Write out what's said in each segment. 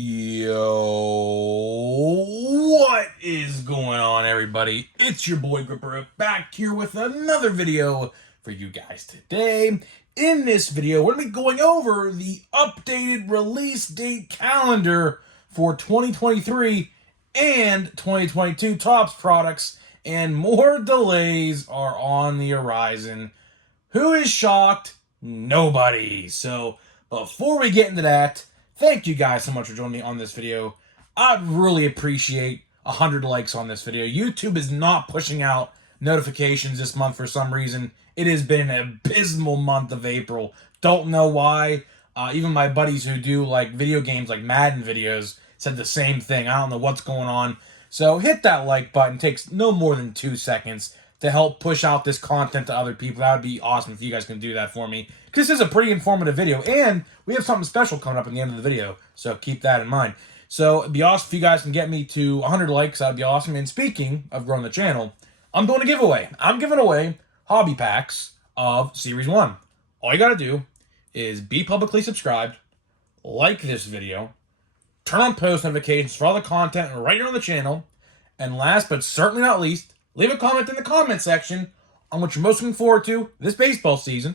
Yo, what is going on, everybody? It's your boy Gripper back here with another video for you guys today. In this video, we're going to be going over the updated release date calendar for 2023 and 2022 Topps products, and more delays are on the horizon. Who is shocked? Nobody. So, before we get into that, thank you guys so much for joining me on this video. I'd really appreciate 100 likes on this video. YouTube is not pushing out notifications this month for some reason. It has been an abysmal month of April. Don't know why. Even my buddies who do like video games, like Madden videos, said the same thing. I don't know what's going on. So hit that like button. It takes no more than 2 seconds to help push out this content to other people. That would be awesome if you guys can do that for me, because this is a pretty informative video, and we have something special coming up at the end of the video, so keep that in mind. So it'd be awesome if you guys can get me to 100 likes. That'd be awesome. And speaking of growing the channel, I'm doing a giveaway. I'm giving away hobby packs of Series 1. All you gotta do is be publicly subscribed, like this video, turn on post notifications for all the content right here on the channel, and last but certainly not least, leave a comment in the comment section on what you're most looking forward to this baseball season.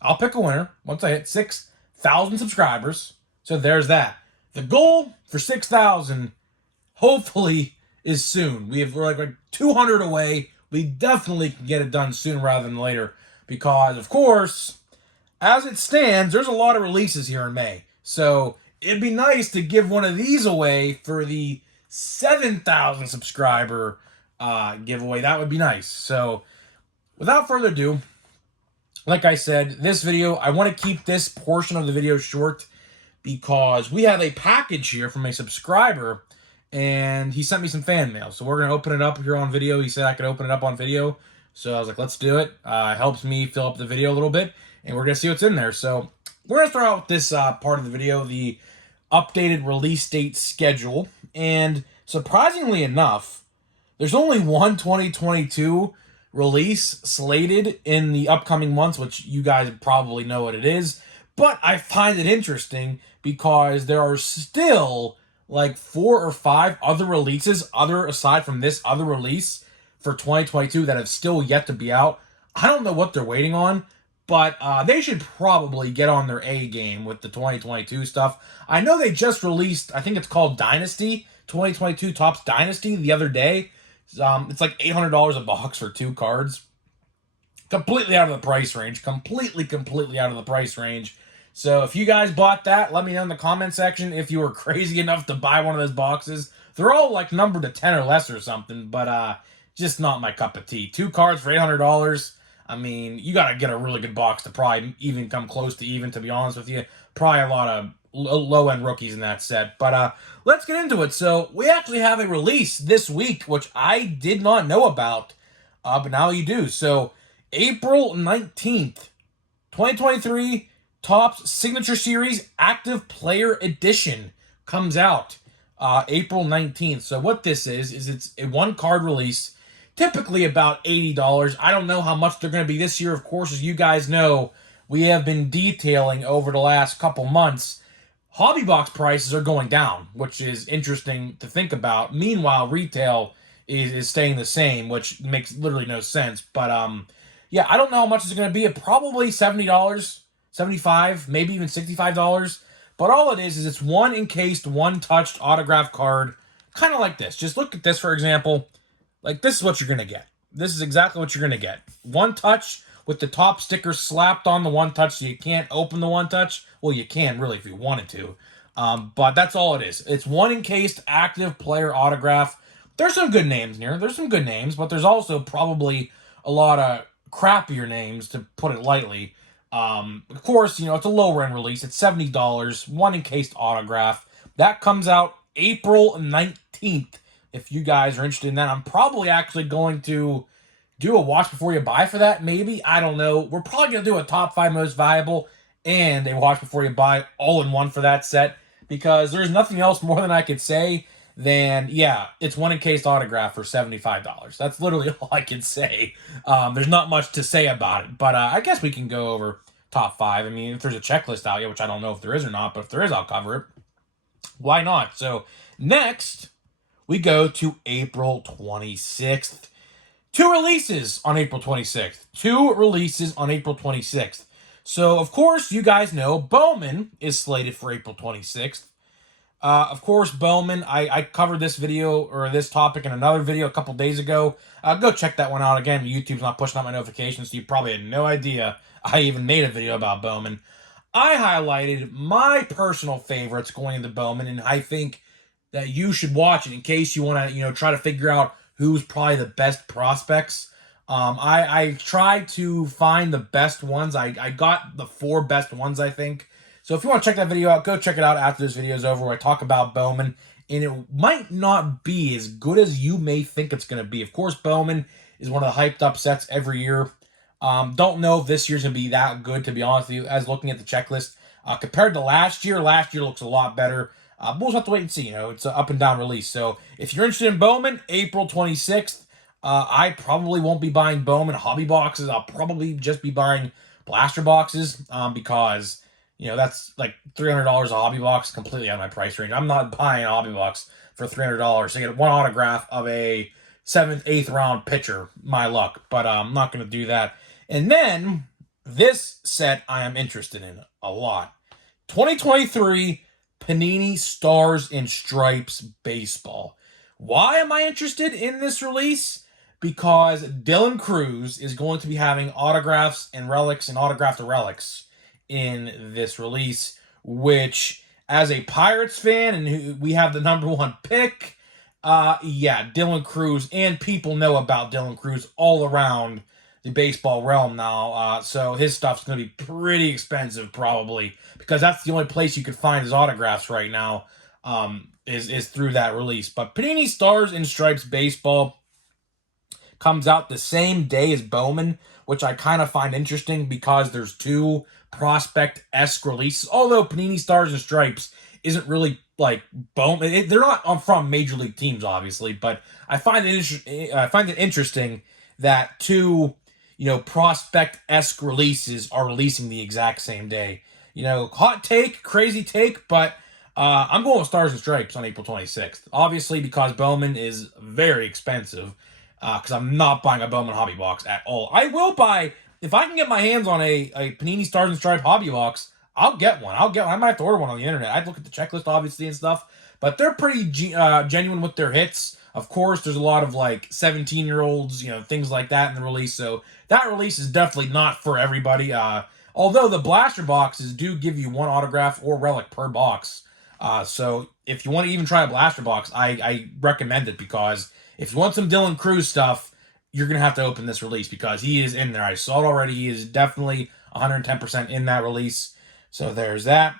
I'll pick a winner once I hit 6,000 subscribers. So there's that. The goal for 6,000, hopefully, is soon. We're like 200 away. We definitely can get it done sooner rather than later, because, of course, as it stands, there's a lot of releases here in May. So it'd be nice to give one of these away for the 7,000 subscriber giveaway. That would be nice. So without further ado, like I said, this video, I want to keep this portion of the video short because we have a package here from a subscriber, and he sent me some fan mail. So we're going to open it up here on video. He said I could open it up on video. So I was like, let's do it. It helps me fill up the video a little bit, and we're going to see what's in there. So we're going to start out with this part of the video, the updated release date schedule. And surprisingly enough, there's only one 2022 release slated in the upcoming months, which you guys probably know what it is. But I find it interesting because there are still like 4 or 5 other releases, aside from this other release for 2022, that have still yet to be out. I don't know what they're waiting on, but they should probably get on their A game with the 2022 stuff. I know they just released, I think it's called Dynasty, 2022 Topps Dynasty the other day. It's like $800 a box for 2 cards. Completely out of the price range. Completely out of the price range. So if you guys bought that, let me know in the comment section if you were crazy enough to buy one of those boxes. They're all like numbered to 10 or less or something, but just not my cup of tea. 2 cards for $800. I mean, you got to get a really good box to probably even come close to even, to be honest with you. Probably a lot of low-end rookies in that set. But let's get into it. So we actually have a release this week, which I did not know about, but now you do. So April 19th, 2023, Topps Signature Series Active Player Edition comes out April 19th. So what this is it's a 1-card release, typically about $80. I don't know how much they're going to be this year. Of course, as you guys know, we have been detailing over the last couple months, hobby box prices are going down, which is interesting to think about. Meanwhile, retail is staying the same, which makes literally no sense. But yeah, I don't know how much it's going to be. Probably $70, $75, maybe even $65. But all it is it's one encased, one touched autograph card, kind of like this. Just look at this, for example. Like, this is what you're going to get. This is exactly what you're going to get. One touch with the top sticker slapped on the one touch, so you can't open the one touch. Well, you can really if you wanted to. But that's all it is. It's one encased active player autograph. There's some good names in here. There's some good names, but there's also probably a lot of crappier names, to put it lightly. Of course, you know, it's a lower end release. It's $70, one encased autograph. That comes out April 19th. If you guys are interested in that, I'm probably actually going to do a watch before you buy for that, maybe. I don't know. We're probably going to do a top 5 most valuable and a watch before you buy all in one for that set, because there's nothing else more than I could say than, yeah, it's one encased autograph for $75. That's literally all I can say. There's not much to say about it, but I guess we can go over top 5. I mean, if there's a checklist out yet, which I don't know if there is or not, but if there is, I'll cover it. Why not? So next, we go to April 26th. Two releases on April 26th. Two releases on April 26th. So, of course, you guys know Bowman is slated for April 26th. Of course, Bowman, I covered this video or this topic in another video a couple days ago. Go check that one out. Again, YouTube's not pushing out my notifications, so you probably had no idea I even made a video about Bowman. I highlighted my personal favorites going into Bowman, and I think that you should watch it in case you want to, try to figure out who's probably the best prospects. I tried to find the best ones. I got the 4 best ones, I think. So if you want to check that video out, go check it out after this video is over, where I talk about Bowman. And it might not be as good as you may think it's going to be. Of course, Bowman is one of the hyped up sets every year. Don't know if this year's going to be that good, to be honest with you, as looking at the checklist. Compared to last year looks a lot better. But we'll have to wait and see. It's an up and down release. So if you're interested in Bowman, April 26th, I probably won't be buying Bowman hobby boxes. I'll probably just be buying blaster boxes because, that's like $300 a hobby box, completely out of my price range. I'm not buying a hobby box for $300 to get one autograph of a 7th, 8th round pitcher. My luck. But I'm not going to do that. And then this set I am interested in a lot. 2023 Panini Stars and Stripes Baseball. Why am I interested in this release? Because Dylan Cruz is going to be having autographs and relics and autographed relics in this release, which, as a Pirates fan, and we have the #1 pick, Dylan Cruz, and people know about Dylan Cruz all around the baseball realm now, so his stuff's going to be pretty expensive probably, because that's the only place you can find his autographs right now, is through that release. But Panini Stars and Stripes Baseball comes out the same day as Bowman, which I kind of find interesting because there's 2 prospect-esque releases, although Panini Stars and Stripes isn't really like Bowman. They're not from major league teams, obviously, but I find it interesting that 2 prospect-esque releases are releasing the exact same day. Hot take, crazy take, but I'm going with Stars and Stripes on April 26th. Obviously, because Bowman is very expensive, because I'm not buying a Bowman hobby box at all. I will buy, if I can get my hands on a Panini Stars and Stripes hobby box, I'll get one. I might have to order one on the internet. I'd look at the checklist, obviously, and stuff, but they're pretty genuine with their hits. Of course, there's a lot of, 17-year-olds, things like that in the release, so that release is definitely not for everybody. Although the blaster boxes do give you 1 autograph or relic per box. So if you want to even try a blaster box, I recommend it, because if you want some Dylan Cruz stuff, you're going to have to open this release, because he is in there. I saw it already. He is definitely 110% in that release. So there's that.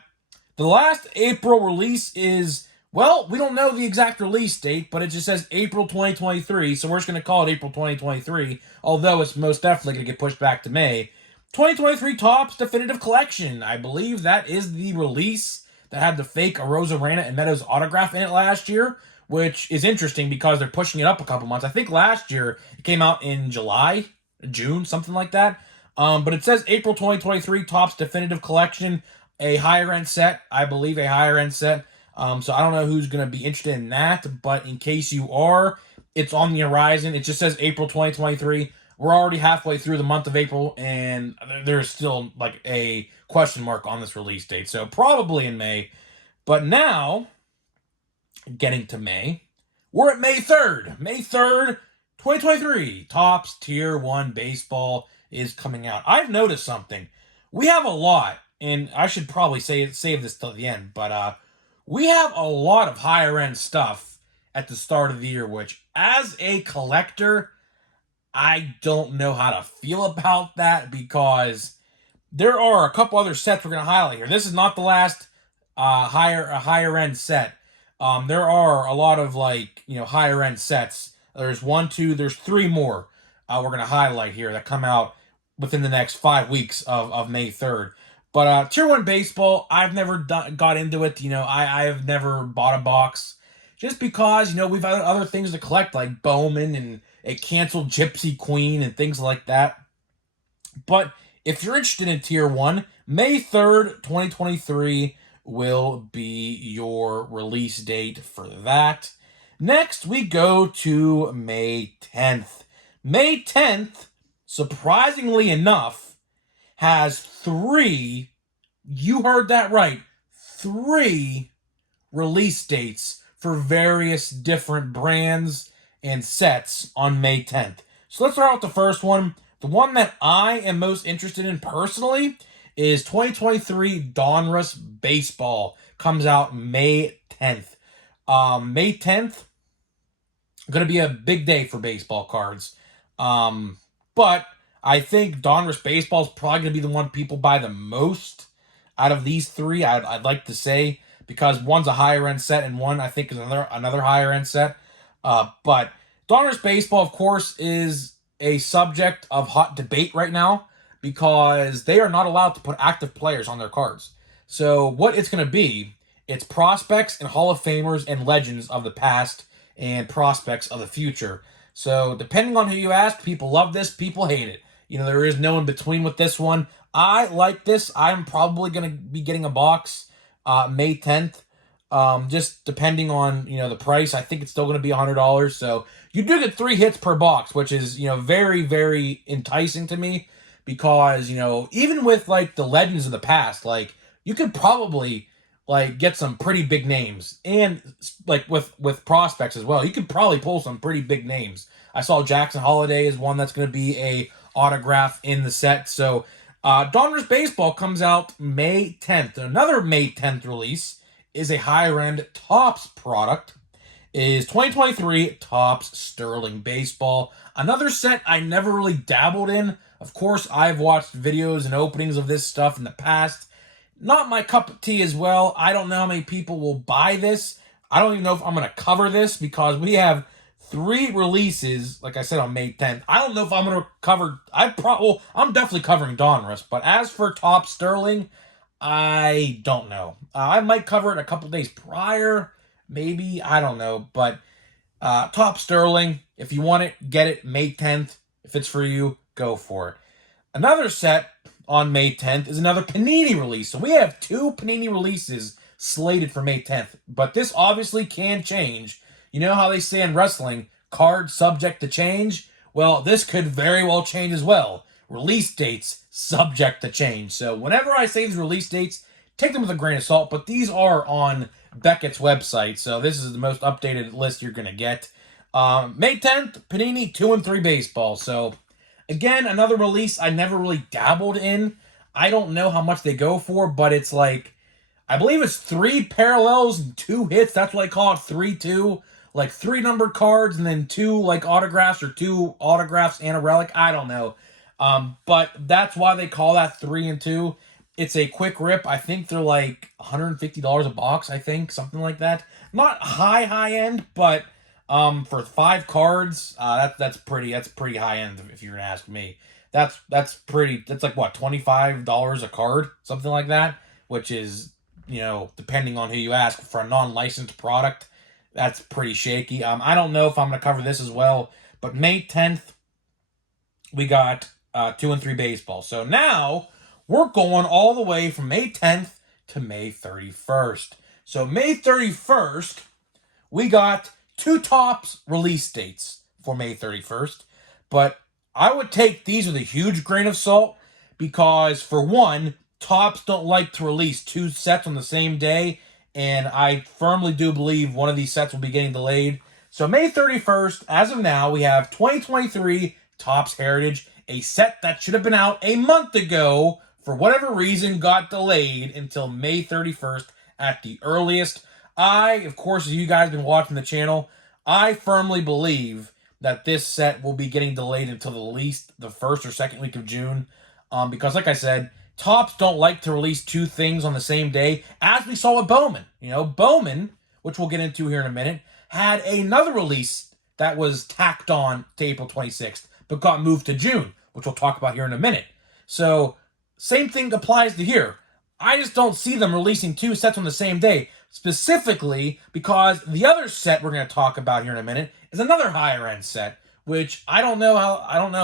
The last April release is, well, we don't know the exact release date, but it just says April 2023, so we're just going to call it April 2023, although it's most definitely going to get pushed back to May. 2023 Topps Definitive Collection. I believe that is the release that had the fake Arozarena and Meadows autograph in it last year, which is interesting because they're pushing it up a couple months. I think last year it came out in July, June, something like that. But it says April 2023 Topps Definitive Collection, a higher-end set, I believe a higher-end set. So I don't know who's going to be interested in that, but in case you are, it's on the horizon. It just says April 2023. We're already halfway through the month of April, and there's still a question mark on this release date. So probably in May. But now, getting to May, we're at May 3rd. May 3rd, 2023. Topps Tier 1 Baseball is coming out. I've noticed something. We have a lot, and I should probably save this till the end, but we have a lot of higher-end stuff at the start of the year, which, as a collector, I don't know how to feel about that, because there are a couple other sets we're going to highlight here. This is not the last higher-end set. There are a lot of, higher-end sets. There's 3 more we're going to highlight here that come out within the next 5 weeks of May 3rd. But Tier 1 Baseball, I've never got into it. I have never bought a box, just because, we've had other things to collect, like Bowman and a canceled Gypsy Queen and things like that. But if you're interested in Tier 1, May 3rd, 2023, will be your release date for that. Next, we go to May 10th. May 10th, surprisingly enough, has three, you heard that right, three release dates for various different brands and sets on May 10th. So let's start out with the first one. The one that I am most interested in personally is 2023 Donruss Baseball. Comes out May 10th. May 10th, going to be a big day for baseball cards. But I think Donruss Baseball is probably going to be the one people buy the most out of these three, I'd like to say, because one's a higher end set and one I think is another higher end set. But Donruss Baseball, of course, is a subject of hot debate right now because they are not allowed to put active players on their cards. So what it's going to be, it's prospects and Hall of Famers and legends of the past and prospects of the future. So depending on who you ask, people love this, people hate it. You know, there is no in between with this one. I like this. I'm probably going to be getting a box May 10th. Just depending on, you know, the price. I think it's still going to be $100. So you do get 3 hits per box, which is, you know, very, very enticing to me because, you know, even with like the legends of the past, like you could probably like get some pretty big names, and like with prospects as well, you could probably pull some pretty big names. I saw Jackson Holiday is one that's going to be a autograph in the set. So Donruss Baseball comes out May 10th. Another May 10th release is a higher end Topps product. Is 2023 Topps Sterling Baseball. Another set I never really dabbled in. Of course, I've watched videos and openings of this stuff in the past. Not my cup of tea as well. I don't know how many people will buy this. I don't even know if I'm going to cover this because we have 3 releases, like I said, on May 10th. I don't know if I'm going to cover... I'm definitely covering Donruss, but as for Topps Sterling, I don't know. I might cover it a couple days prior, maybe. I don't know, but Topps Sterling, if you want it, get it May 10th. If it's for you, go for it. Another set on May 10th is another Panini release. So we have 2 Panini releases slated for May 10th, but this obviously can change. You know how they say in wrestling, cards subject to change? Well, this could very well change as well. Release dates subject to change. So whenever I say these release dates, take them with a grain of salt, but these are on Beckett's website, so this is the most updated list you're going to get. May 10th, Panini 2 and 3 baseball. So again, another release I never really dabbled in. I don't know how much they go for, but it's like, I believe it's 3 parallels and 2 hits. That's what I call it, 3-2. Like 3 numbered cards and then 2 like autographs or 2 autographs and a relic. I don't know. But that's why they call that 3 and 2. It's a quick rip. I think they're like $150 a box, I think. Something like that. Not high end, but for 5 cards, that's pretty high end if you're gonna ask me. That's like what, $25 a card, something like that, which is, you know, depending on who you ask, for a non-licensed product, that's pretty shaky. I don't know if I'm gonna cover this as well, but May 10th, we got 2 and 3 baseball. So now we're going all the way from May 10th to May 31st. So May 31st, we got 2 Topps release dates for May 31st, but I would take these with a huge grain of salt because, for one, Topps don't like to release 2 sets on the same day, and I firmly do believe one of these sets will be getting delayed. So May 31st, as of now, we have 2023 Topps Heritage, a set that should have been out a month ago, for whatever reason, got delayed until May 31st at the earliest. Of course, as you guys have been watching the channel, I firmly believe that this set will be getting delayed until at least the 1st or 2nd week of June. Because like I said, Topps don't like to release 2 things on the same day, as we saw with Bowman. You know, Bowman, which we'll get into here in a minute, had another release that was tacked on to April 26th, but got moved to June, which we'll talk about here in a minute. So, same thing applies to here. I just don't see them releasing 2 sets on the same day, specifically because the other set we're going to talk about here in a minute is another higher end set, which I don't know.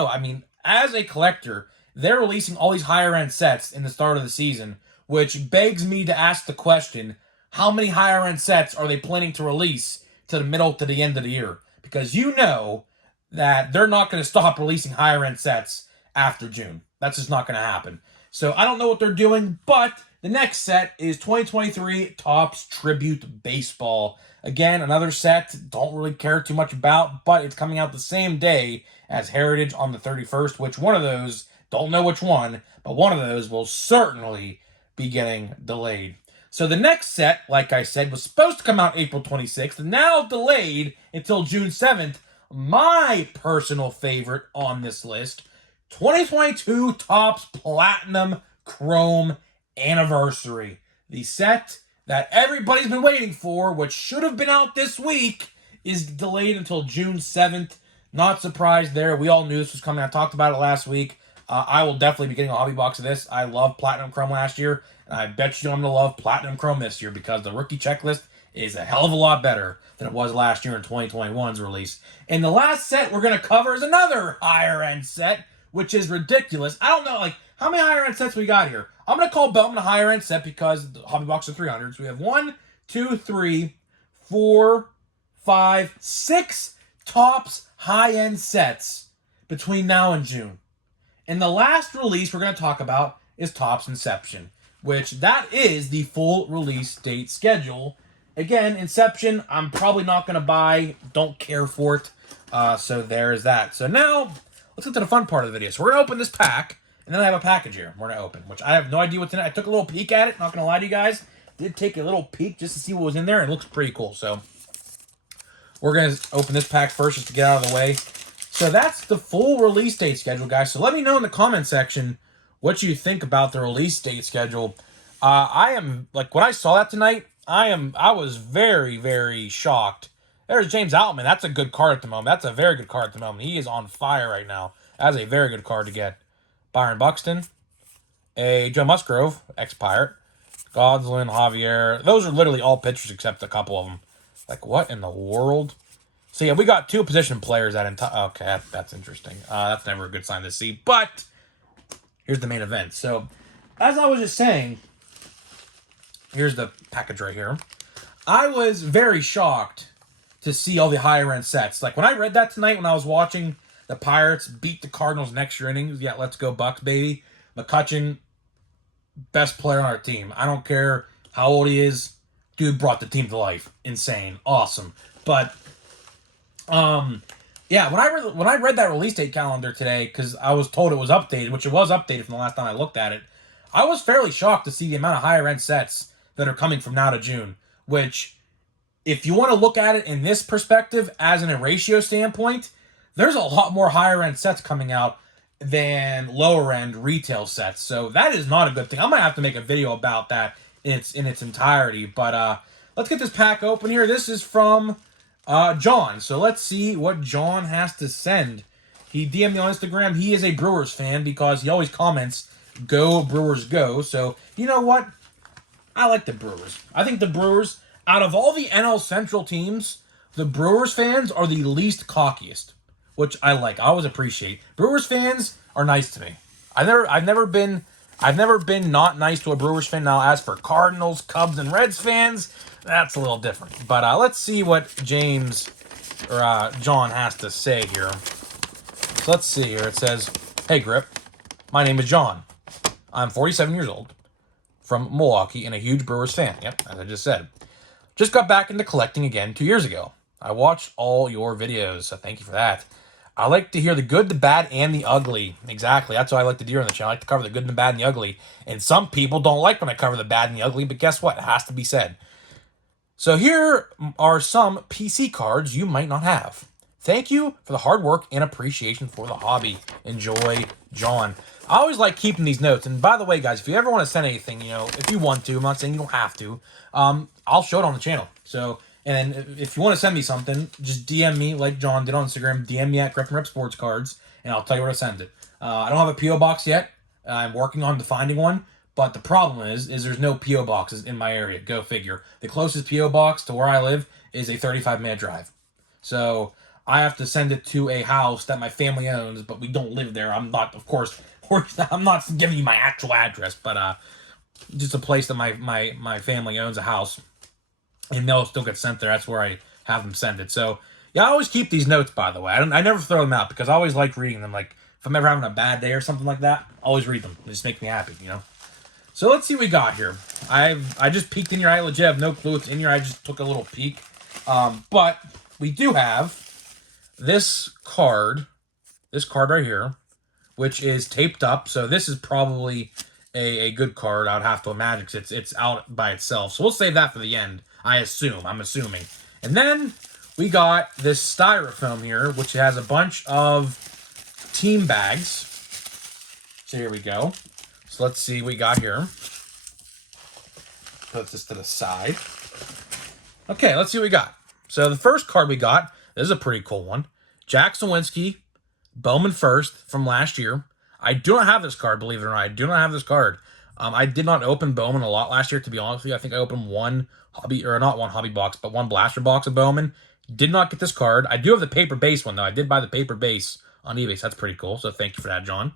I mean, as a collector, they're releasing all these higher end sets in the start of the season which begs me to ask the question, how many higher end sets are they planning to release to the middle to the end of the year? Because you know that they're not going to stop releasing higher end sets after June. That's just not going to happen. So I don't know what they're doing, but the next set is 2023 Topps Tribute Baseball. Again, another set, don't really care too much about, but it's coming out the same day as Heritage on the 31st, which one of those, don't know which one, but one of those will certainly be getting delayed. So the next set, like I said, was supposed to come out April 26th, now delayed until June 7th. My personal favorite on this list, 2022 Topps Platinum Chrome Anniversary. The set that everybody's been waiting for, which should have been out this week, is delayed until June 7th. Not surprised there. We all knew this was coming. I talked about it last week. I will definitely be getting a hobby box of this. I loved Platinum Chrome last year, and I bet you I'm going to love Platinum Chrome this year because the rookie checklist is a hell of a lot better than it was last year in 2021's release. And the last set we're going to cover is another higher-end set, which is ridiculous. I don't know, like, how many higher-end sets we got here? I'm going to call Bowman a higher-end set because the hobby box is 300. So we have 1, 2, 3, 4, 5, 6 Topps high-end sets between now and June. And the last release we're going to talk about is Topps Inception, which that is the full release date schedule. Again, Inception, I'm probably not going to buy. Don't care for it. So there's that. So now, let's get to the fun part of the video. So we're going to open this pack, and then I have a package here we're going to open, which I have no idea what's in it. I took a little peek at it, not going to lie to you guys. Did take a little peek just to see what was in there, and it looks pretty cool. So we're going to open this pack first just to get out of the way. So that's the full release date schedule, guys. So let me know in the comment section what you think about the release date schedule. I am, like, when I saw that tonight, I was very, very shocked. There's James Outman. That's a good card at the moment. That's a very good card at the moment. He is on fire right now. That's a very good card to get. Byron Buxton, a Joe Musgrove, ex-Pirate, Goslin, Javier. Those are literally all pitchers except a couple of them. Like, what in the world? So, yeah, we got 2 position players that entire... Okay, that's interesting. That's never a good sign to see. But here's the main event. So, as I was just saying, here's the package right here. I was very shocked to see all the higher-end sets. Like, when I read that tonight when I was watching the Pirates beat the Cardinals in extra innings, yeah, let's go Bucks, baby. McCutchen, best player on our team. I don't care how old he is. Dude brought the team to life. Insane. Awesome. But... yeah, when I read that release date calendar today, because I was told it was updated, which it was updated from the last time I looked at it, I was fairly shocked to see the amount of higher end sets that are coming from now to June. Which, if you want to look at it in this perspective, as in a ratio standpoint, there's a lot more higher end sets coming out than lower end retail sets. So that is not a good thing. I'm gonna have to make a video about that in its entirety. But let's get this pack open here. This is from John. So let's see what John has to send. He DM'd me on Instagram. He is a Brewers fan because he always comments, "Go Brewers, go." So, you know what? I like the Brewers. I think the Brewers, out of all the NL Central teams, the Brewers fans are the least cockiest, which I like. I always appreciate. Brewers fans are nice to me. I've never been not nice to a Brewers fan. Now, as for Cardinals, Cubs, and Reds fans, that's a little different. But let's see what John has to say here. So let's see here. It says, "Hey, Grip. My name is John. I'm 47 years old, from Milwaukee, and a huge Brewers fan." Yep, as I just said. "Just got back into collecting again 2 years ago. I watched all your videos, so thank you for that. I like to hear the good, the bad, and the ugly." Exactly. That's what I like to do on the channel. I like to cover the good, and the bad, and the ugly. And some people don't like when I cover the bad and the ugly, but guess what? It has to be said. "So here are some PC cards you might not have. Thank you for the hard work and appreciation for the hobby. Enjoy, John." I always like keeping these notes. And by the way, guys, if you ever want to send anything, if you want to, I'm not saying you don't have to, I'll show it on the channel. So, and if you want to send me something, just DM me like John did on Instagram. DM me at Grip and Rip Sports Cards, and I'll tell you where to send it. I don't have a P.O. box yet. I'm working on finding one. But the problem is there's no P.O. boxes in my area. Go figure. The closest P.O. box to where I live is a 35-minute drive. So I have to send it to a house that my family owns, but we don't live there. I'm not, of course, I'm not giving you my actual address. But just a place that my family owns a house, and they'll still get sent there. That's where I have them send it. So yeah, I always keep these notes, by the way. I never throw them out because I always like reading them. Like if I'm ever having a bad day or something like that, I always read them. They just make me happy, you know. So let's see what we got here. I just peeked in your eye. Legit, I have no clue what's in here. I just took a little peek. But we do have this card right here, which is taped up. So this is probably a good card, I would have to imagine, because it's out by itself. So we'll save that for the end, I'm assuming. And then we got this styrofoam here, which has a bunch of team bags. So here we go. So let's see what we got here. Put this to the side. Okay, let's see what we got. So the first card we got, this is a pretty cool one. Jack Sawinski, Bowman first from last year. I do not have this card, believe it or not. I do not have this card. I did not open Bowman a lot last year, to be honest with you. I think I opened one not one hobby box, but one blaster box of Bowman. Did not get this card. I do have the paper base one, though. I did buy the paper base on eBay, so that's pretty cool. So thank you for that, John.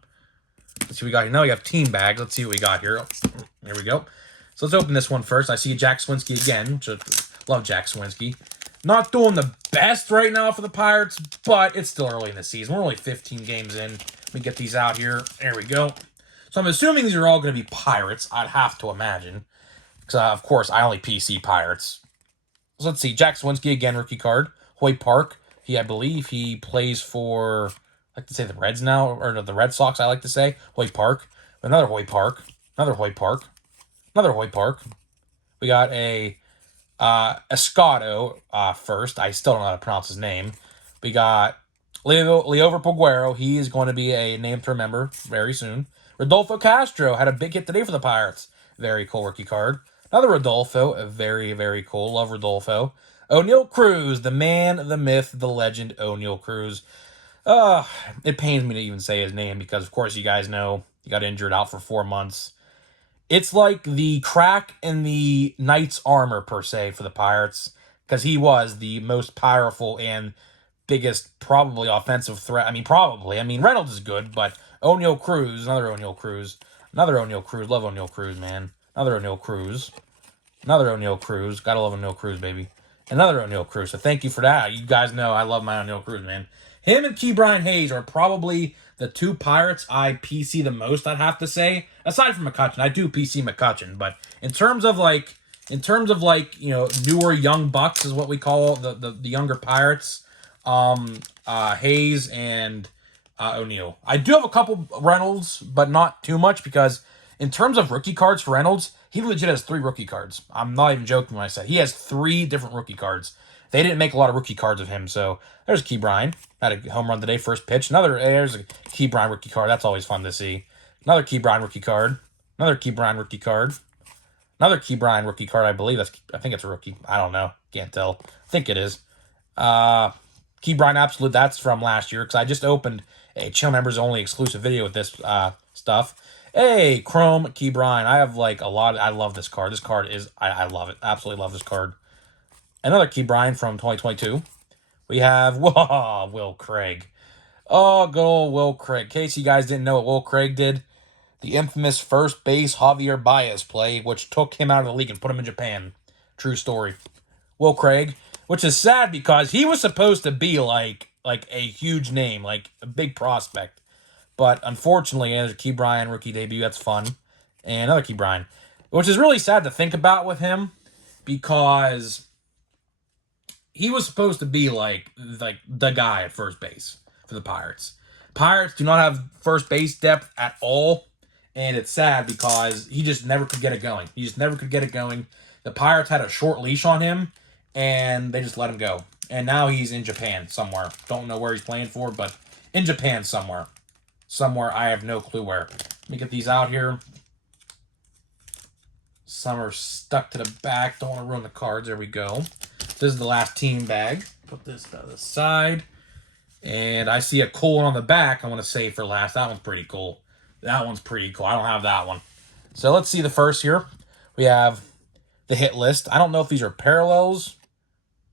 Let's see what we got here. Now we have team bags. Let's see what we got here. Here we go. So let's open this one first. I see Jack Sawinski again, which I love Jack Sawinski. Not doing the best right now for the Pirates, but it's still early in the season. We're only 15 games in. Let me get these out here. There we go. So I'm assuming these are all going to be Pirates, I'd have to imagine. Because, of course, I only PC Pirates. So let's see. Jack Sawinski, again, rookie card. Hoy Park. I believe he plays for, I like to say the Reds now, or no, the Red Sox, I like to say. Hoy Park. Another Hoy Park. Another Hoy Park. Another Hoy Park. We got a Escato first. I still don't know how to pronounce his name. We got Leover Poguero. He is going to be a name to remember very soon. Rodolfo Castro had a big hit today for the Pirates. Very cool rookie card. Another Rodolfo. A very, very cool. Love Rodolfo. O'Neal Cruz. The man, the myth, the legend, O'Neal Cruz. It pains me to even say his name because, of course, you guys know he got injured out for 4 months. It's like the crack in the Knight's armor, per se, for the Pirates, because he was the most powerful and biggest, probably, offensive threat. I mean, Reynolds is good, but O'Neal Cruz, another O'Neal Cruz. Love O'Neal Cruz, man. Another O'Neal Cruz. Gotta love O'Neal Cruz, baby. Another O'Neal Cruz. So thank you for that. You guys know I love my O'Neal Cruz, man. Him and Ke'Bryan Hayes are probably the two Pirates I PC the most, I'd have to say. Aside from McCutchen. I do PC McCutchen, but in terms of newer young bucks is what we call the younger Pirates. Hayes and O'Neal. I do have a couple Reynolds, but not too much, because in terms of rookie cards for Reynolds, he legit has 3 rookie cards. I'm not even joking when I say he has 3 different rookie cards. They didn't make a lot of rookie cards of him, so there's Ke'Bryan. Had a home run today, first pitch. There's a Ke'Bryan rookie card. That's always fun to see. Another Ke'Bryan rookie card. Another Ke'Bryan rookie card. Another Ke'Bryan rookie card, I believe. I think it's a rookie. I don't know. Can't tell. I think it is. Ke'Bryan Absolute, that's from last year, because I just opened a Chill Members Only exclusive video with this stuff. Hey, Chrome Ke'Bryan. I have a lot. I love this card. This card is, I love it. Absolutely love this card. Another Ke'Bryan from 2022. We have Will Craig. Oh, good old Will Craig. In case you guys didn't know what Will Craig did, the infamous first base Javier Baez play, which took him out of the league and put him in Japan. True story. Will Craig, which is sad because he was supposed to be like a huge name, like a big prospect. But unfortunately, there's a Ke'Bryan rookie debut. That's fun. And another Ke'Bryan, which is really sad to think about with him, because he was supposed to be like the guy at first base for the Pirates. Pirates do not have first base depth at all, and it's sad because he just never could get it going. The Pirates had a short leash on him, and they just let him go. And now he's in Japan somewhere. Don't know where he's playing for, but in Japan somewhere. Somewhere, I have no clue where. Let me get these out here. Some are stuck to the back. Don't want to ruin the cards. There we go. This is the last team bag. Put this to the side. And I see a cool one on the back I want to save for last. That one's pretty cool. I don't have that one. So let's see the first here. We have the hit list. I don't know if these are parallels.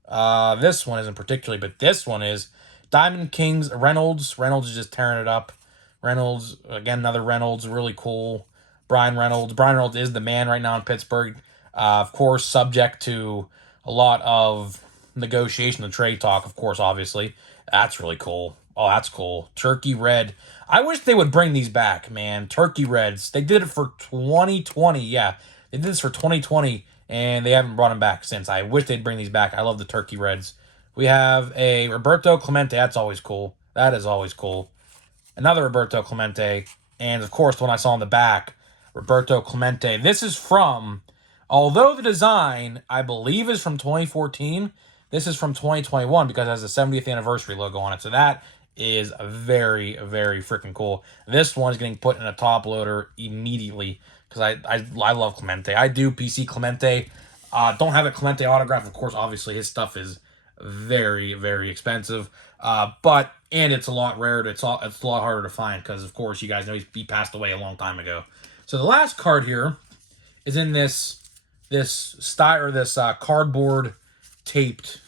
This one isn't particularly, but this one is Diamond Kings Reynolds. Reynolds is just tearing it up. Reynolds, again, another Reynolds, really cool. Brian Reynolds. Brian Reynolds is the man right now in Pittsburgh. Of course, subject to a lot of negotiation and trade talk, of course, obviously. That's really cool. Oh, that's cool. Turkey Red. I wish they would bring these back, man. Turkey Reds. They did it for 2020. Yeah, they did this for 2020, and they haven't brought them back since. I wish they'd bring these back. I love the Turkey Reds. We have a Roberto Clemente. That's always cool. That is always cool. Another Roberto Clemente. And, of course, the one I saw on the back, Roberto Clemente. This is from, although the design, I believe, is from 2014, this is from 2021 because it has the 70th anniversary logo on it. So that is very, very freaking cool. This one is getting put in a top loader immediately because I love Clemente. I do PC Clemente. Don't have a Clemente autograph. Of course, obviously, his stuff is very, very expensive. And it's a lot rarer. It's a lot harder to find because, of course, you guys know he passed away a long time ago. So the last card here is in this cardboard taped.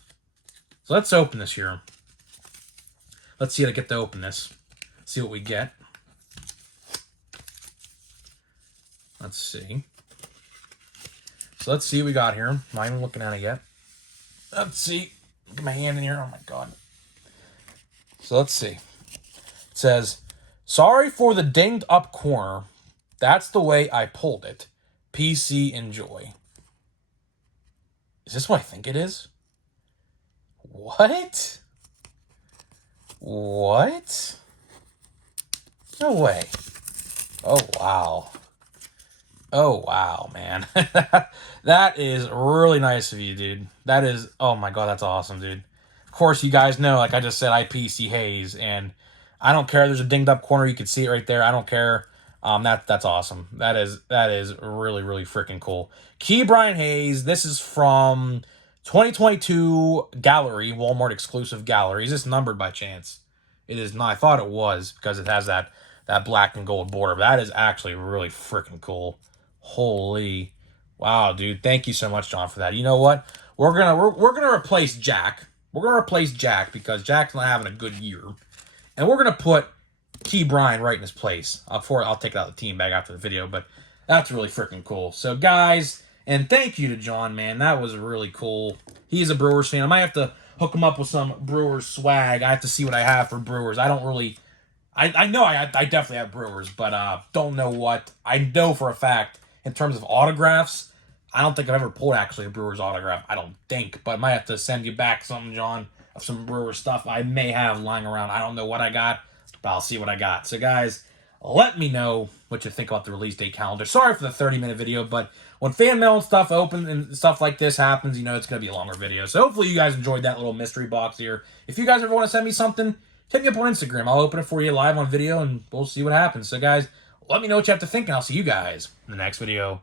So let's open this here. Let's see how to get to open this. See what we get. Let's see. So let's see what we got here. I'm not even looking at it yet. Let's see. Get my hand in here. Oh my god. So let's see. It says, sorry for the dinged up corner. That's the way I pulled it. PC enjoy. Is this what I think it is? What? What? No way. Oh, wow. Oh, wow, man. That is really nice of you, dude. That is, oh my god, that's awesome, dude. Of course, you guys know, like I just said, I PC Hayes, and I don't care. There's a dinged up corner. You can see it right there. I don't care. That's awesome. That is really, really freaking cool. Key Brian Hayes. This is from 2022 Gallery, Walmart exclusive gallery. Is this numbered by chance? It is not. I thought it was because it has that black and gold border. But that is actually really freaking cool. Holy, wow, dude! Thank you so much, John, for that. You know what? We're gonna replace Jack. We're gonna replace Jack because Jack's not having a good year, and we're gonna put Key Brian right in his place. I'll take out the team bag after the video, but that's really freaking cool. So, guys, and thank you to John, man. That was really cool. He's a Brewers fan. I might have to hook him up with some Brewers swag. I have to see what I have for Brewers. I don't really... I know I definitely have Brewers, but don't know what. I know for a fact, in terms of autographs, I don't think I've ever pulled actually a Brewers autograph. I don't think, but I might have to send you back something, John, of some Brewers stuff I may have lying around. I don't know what I got, but I'll see what I got. So, guys, let me know what you think about the release date calendar. Sorry for the 30-minute video, but when fan mail and stuff opens and stuff like this happens, you know it's going to be a longer video. So hopefully you guys enjoyed that little mystery box here. If you guys ever want to send me something, hit me up on Instagram. I'll open it for you live on video, and we'll see what happens. So, guys, let me know what you have to think, and I'll see you guys in the next video.